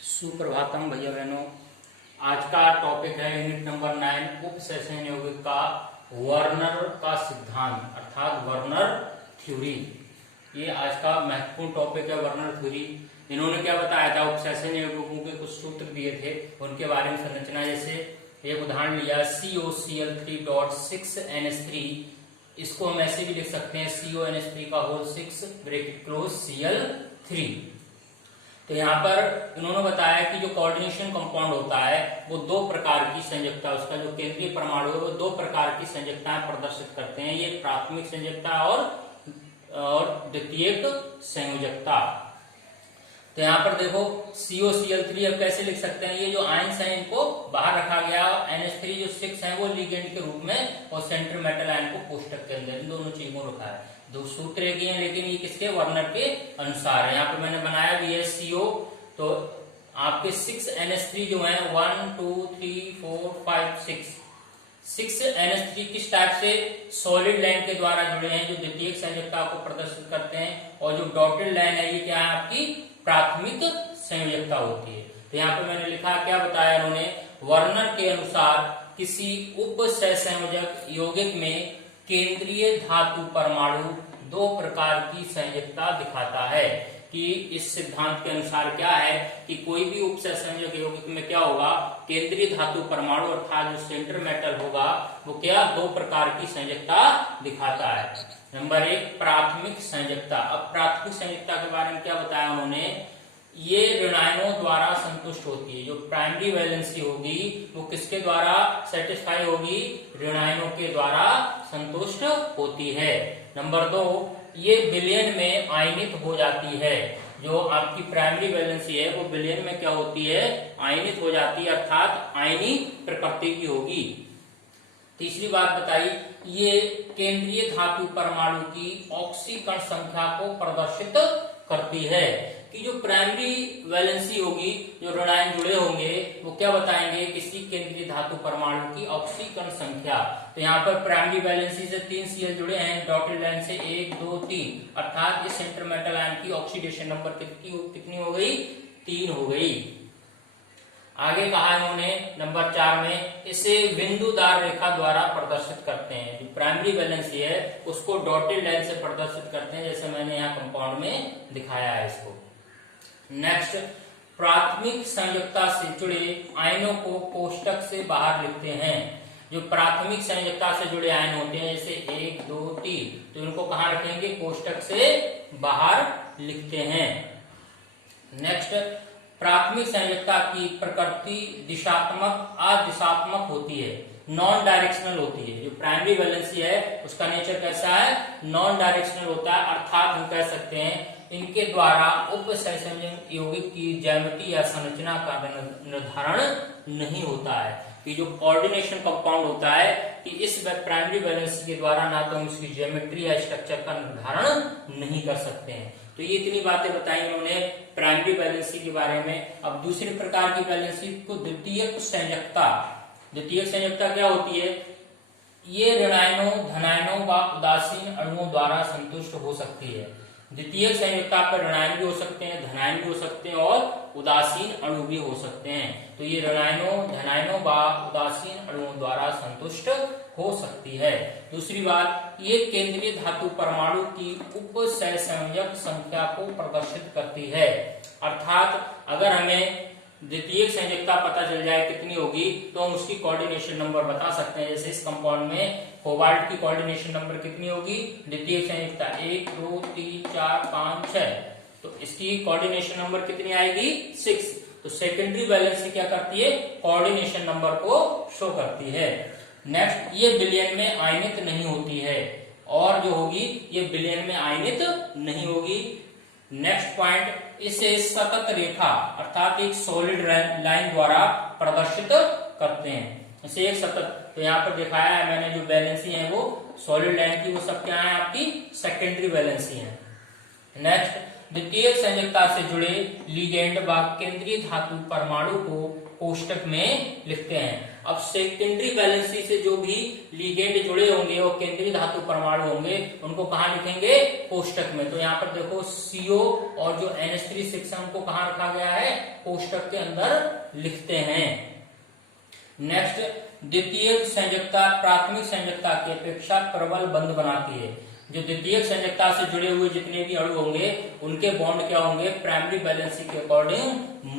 सुप्रभातम भैया बहनों। आज का टॉपिक है यूनिट नंबर 9 उप सेशन यौगिक का वर्नर का सिद्धांत अर्थात वर्नर थ्योरी। ये आज का महत्वपूर्ण टॉपिक है वर्नर थ्योरी। इन्होंने क्या बताया था, उप सेशन यौगिकों के कुछ सूत्र दिए थे, उनके बारे में संरचना। जैसे एक उदाहरण लिया COCl3.6NH3, इसको हम ऐसे भी लिख सकते हैं CONH3 का होल 6 ब्रैकेट क्लोज Cl3। तो यहाँ पर इन्होंने बताया कि जो कोऑर्डिनेशन कंपाउंड होता है वो दो प्रकार की संयोजकता, उसका जो केंद्रीय परमाणु है वो दो प्रकार की संयोजकताएं प्रदर्शित करते हैं। ये प्राथमिक संयोजकता और द्वितीयक संयोजकता। तो यहाँ पर देखो COCl3 अब कैसे लिख सकते हैं, ये जो आयंस है इनको बाहर रखा गया, NH3 जो 6 है वो लिगेंड के रूप में और सेंट्रल मेटल आयन को कोष्टक के अंदर, इन दोनों चीजों को रखा है। दो सूत्र एक ही हैं लेकिन ये किसके, वर्नर के अनुसार है। यहाँ पे मैंने बनाया भी है CO, तो आपके 6 NH3 जो है 1 2 3 4 5 6 NH3 किस टाइप से सॉलिड लाइन के द्वारा जुड़े हैं जो द्वितीयक संयोजकता को प्रदर्शित करते हैं, और जो डॉटेड लाइन है ये क्या है, आपकी प्राथमिक संयोजकता होती है। तो यहाँ पे मैंने लिखा, क्या बताया इन्होंने, वर्नर के अनुसार किसी उप सहसंयोजक यौगिक में केंद्रीय धातु परमाणु दो प्रकार की संयोजकता दिखाता है। कि इस सिद्धांत के अनुसार क्या है कि कोई भी उप सहसंयोजक यौगिक में क्या होगा, केंद्रीय धातु परमाणु अर्थात जो सेंटर मेटल होगा वो क्या, दो प्रकार की संयोजकता दिखाता है। नंबर 1 प्राथमिक संयोजकता। अब प्राथमिक संयोजकता के बारे में क्या बताया उन्होंने, ये ऋणायनों द्वारा संतुष्ट होती है। जो प्राइमरी वैलेंसी होगी वो किसके द्वारा सेटिस्फाई होगी, ऋणायनों के द्वारा संतुष्ट होती है। नंबर 2 ये विलयन में आयनित हो जाती है। जो आपकी प्राइमरी वैलेंसी है वो विलयन में क्या होती है, आयनित हो जाती है अर्थात आयनी प्रकृति की होगी। तीसरी बात बताई, ये केंद्रीय धातु परमाणु की ऑक्सीकरण संख्या को प्रदर्शित करती है। कि जो प्राइमरी वैलेंसी होगी, जो ऋणायन जुड़े होंगे वो क्या बताएंगे, किसी केंद्रीय धातु परमाणु की ऑक्सीकरण संख्या। तो यहाँ पर प्राइमरी वैलेंसी से 3 Cl जुड़े हैं, डॉटेड लाइन से 1 2 3, अर्थात इस सेंटर मेटल आयन की ऑक्सीडेशन नंबर कितनी हो गई, 3 हो गई। आगे कहा इन्होंने नंबर 4 में, इसे बिंदुदार रेखा द्वारा प्रदर्शित करते हैं। जो प्राइमरी वैलेंसी है उसको डॉटेड लाइन से प्रदर्शित करते हैं, जैसे मैंने यहाँ कंपाउंड में दिखाया है इसको। नेक्स्ट, प्राथमिक संयोजकता से जुड़े आयनों को कोष्टक से बाहर लिखते हैं। जो प्राथमिक संयोजकता से जुड़े आयन होते हैं जैसे 1 2 3, तो इनको कहाँ रखेंगे, कोष्टक से बाहर लिखते हैं। नेक्स्ट, प्राथमिक संयोजकता की प्रकृति दिशात्मक अदिशात्मक होती है, नॉन डायरेक्शनल होती है। जो प्राइमरी वैलेंसी है उसका नेचर कैसा है, नॉन डायरेक्शनल होता है, अर्थात हम कह सकते हैं इनके द्वारा उप सहसंयोजक यौगिक की ज्यामिति या संरचना का निर्धारण नहीं होता है। कि जो कोऑर्डिनेशन कंपाउंड होता है कि इस प्राइमरी वैलेंसी के द्वारा ना तो हम इसकी ज्योमेट्री या स्ट्रक्चर का निर्धारण नहीं कर सकते हैं। तो ये इतनी बातें बताई उन्होंने प्राइमरी वैलेंसी के बारे में। अब दूसरी प्रकार की वैलेंसी को द्वितीयक संयोजकता। द्वितीयक संयोजकता क्या होती है, ये ऋणायनों धनायनों व उदासीन अणुओं द्वारा संतुष्ट हो सकती है। द्वितीयक संयोजकता पर ऋणायन भी हो सकते हैं, धनायन भी हो सकते हैं और उदासीन अणु भी हो सकते हैं। तो ये ऋणायनों धनायनों व उदासीन अणुओं द्वारा संतुष्ट हो सकती है। दूसरी बात, ये केंद्रीय धातु परमाणु की उप सहसंयोजक संख्या को प्रदर्शित करती है। अर्थात अगर हमें द्वितीयक संयोजकता पता चल जाए कितनी होगी तो हम उसकी कोऑर्डिनेशन नंबर बता सकते हैं। जैसे इस कंपाउंड में कोबाल्ट की कोऑर्डिनेशन नंबर कितनी होगी, द्वितीयक संयोजकता 1 2 3 4 5 6, तो इसकी कोऑर्डिनेशन नंबर कितनी आएगी, 6। तो सेकेंडरी वैलेंसी क्या करती है, कोऑर्डिनेशन नंबर को शो करती है। नेक्स्ट, ये विलयन में आयनित नहीं होती है, और जो होगी ये विलयन में आयनित नहीं होगी। नेक्स्ट पॉइंट, इसे सतत रेखा अर्थात एक सॉलिड लाइन द्वारा प्रदर्शित करते हैं। इसे एक सतत, तो यहाँ पर दिखाया है मैंने जो वैलेंसी है वो सॉलिड लाइन की, वो सब क्या है आपकी सेकेंडरी वैलेंसी है। नेक्स्ट, द्वितीयक संयोजकता से जुड़े लिगेंड व केंद्रीय धातु परमाणु को कोष्टक में लिखते हैं। अब सेकेंडरी वैलेंसी से जो भी लिगेंड जुड़े होंगे वो केंद्रीय धातु परमाणु होंगे, उनको कहाँ लिखेंगे? कोष्टक में। तो यहाँ पर देखो CO और जो NH3 है उनको कहाँ रखा गया है? कोष्टक के अंदर लिखते हैं। नेक्स्ट, द्वितीयक संयोजकता प्राथमिक संयोजकता की अपेक्षा प्रबल बंध बनाती है। जो द्वितीयक संयोजकता से जुड़े हुए जितने भी अणु होंगे उनके बॉन्ड क्या होंगे? प्राइमरी वैलेंसी के अकॉर्डिंग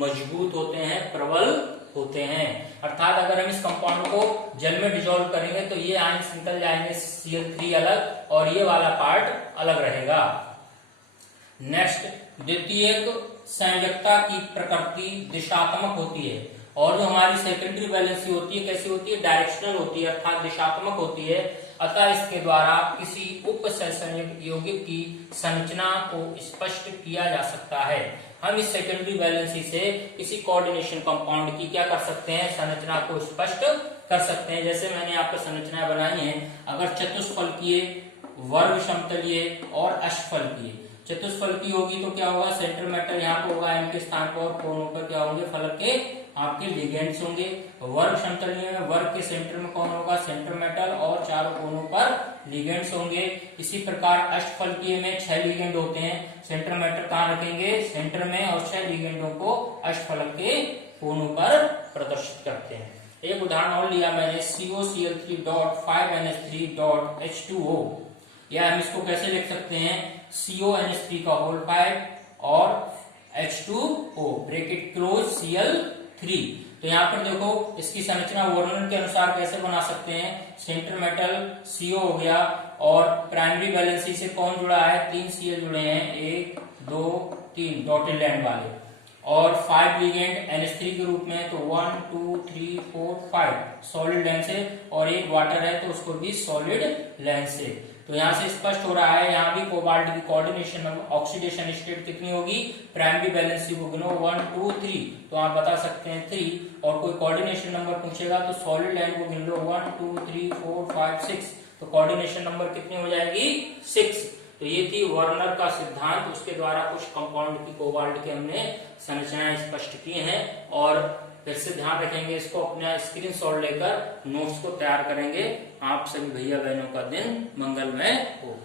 मजबूत होते हैं, प्रबल होते हैं। अर्थात अगर हम इस कंपाउंड को जल में डिसॉल्व करेंगे तो ये आयंस निकल जाएंगे Cl3 अलग और ये वाला पार्ट अलग रहेगा। नेक्स्ट, द्वितीयक संयोजकता की प्रकृति दिशात्मक होती है और जो हमारी सेकेंडरी वैलेंसी होती है कैसी होती है? डायरेक्शनल होती है, अर्थात दिशात्मक होती है। अतः इसके द्वारा किसी उप सहसंयोजक यौगिक की संरचना को स्पष्ट किया जा सकता है। हम इस सेकेंडरी वैलेंसी से किसी कोऑर्डिनेशन कंपाउंड की क्या कर सकते हैं? संरचना को स्पष्ट कर सकते हैं। जैसे मैंने यहाँ पर संरचना बनाई है, अगर चतुष्फलकीय, वर्ग समतलीय और अष्टफलकीय। चतुष्फलकीय होगी तो क्या होगा? सेंटर मेटल यहाँ पर होगा M के स्थान पर और कोनों पर क्या होंगे? फलक के आपके लिगेंड्स होंगे। वर्ग समतलीय में वर्ग के सेंटर में कौन होगा? सेंटर मेटल और चारों कोनों पर लिगेंड्स होंगे। इसी प्रकार अष्टफलकीय में 6 लिगेंड होते हैं। सेंटर मेटल कहाँ रखेंगे? सेंटर में, और 6 लिगेंडों को अष्टफलक के कोनों पर प्रदर्शित करते हैं। एक उदाहरण और लिया मैंने, COCl3.5NH3.H2O, या हम इसको कैसे लिख सकते हैं? CONH3 का होल 5 और H2O ब्रैकेट क्लोज Cl3। तो यहाँ पर देखो इसकी संरचना वर्णन के अनुसार कैसे बना सकते हैं? सेंटर मेटल CO हो गया और प्राइमरी वैलेंसी से कौन जुड़ा है? 3 Cl जुड़े हैं, 1 2 3 डॉटेड लाइन वाले, और 5 लिगेंड NH3 के रूप में, तो 1 2 3 4 5 सॉलिड लाइन से, और एक वाटर है तो उसको भी सॉलिड लाइन से। तो यहाँ से स्पष्ट हो रहा है, यहाँ भी कोबाल्ट की कोऑर्डिनेशन ऑक्सीडेशन स्टेट कितनी होगी? प्राइमरी वैलेंसी को गिनो 1 2 3, तो आप बता सकते हैं 3, और कोई कोऑर्डिनेशन नंबर पूछेगा तो सॉलिड लाइन को गिन लो 1 2 3 4 5 6, तो कोऑर्डिनेशन नंबर कितनी हो जाएगी? 6। तो ये थी वर्नर का सिद्धांत, उसके द्वारा कुछ कंपाउंड की कोबाल्ट के हमने संरचनाएं स्पष्ट की हैं। और फिर से ध्यान रखेंगे, इसको अपना स्क्रीनशॉट लेकर नोट्स को तैयार करेंगे। आप सभी भैया बहनों का दिन मंगलमय हो।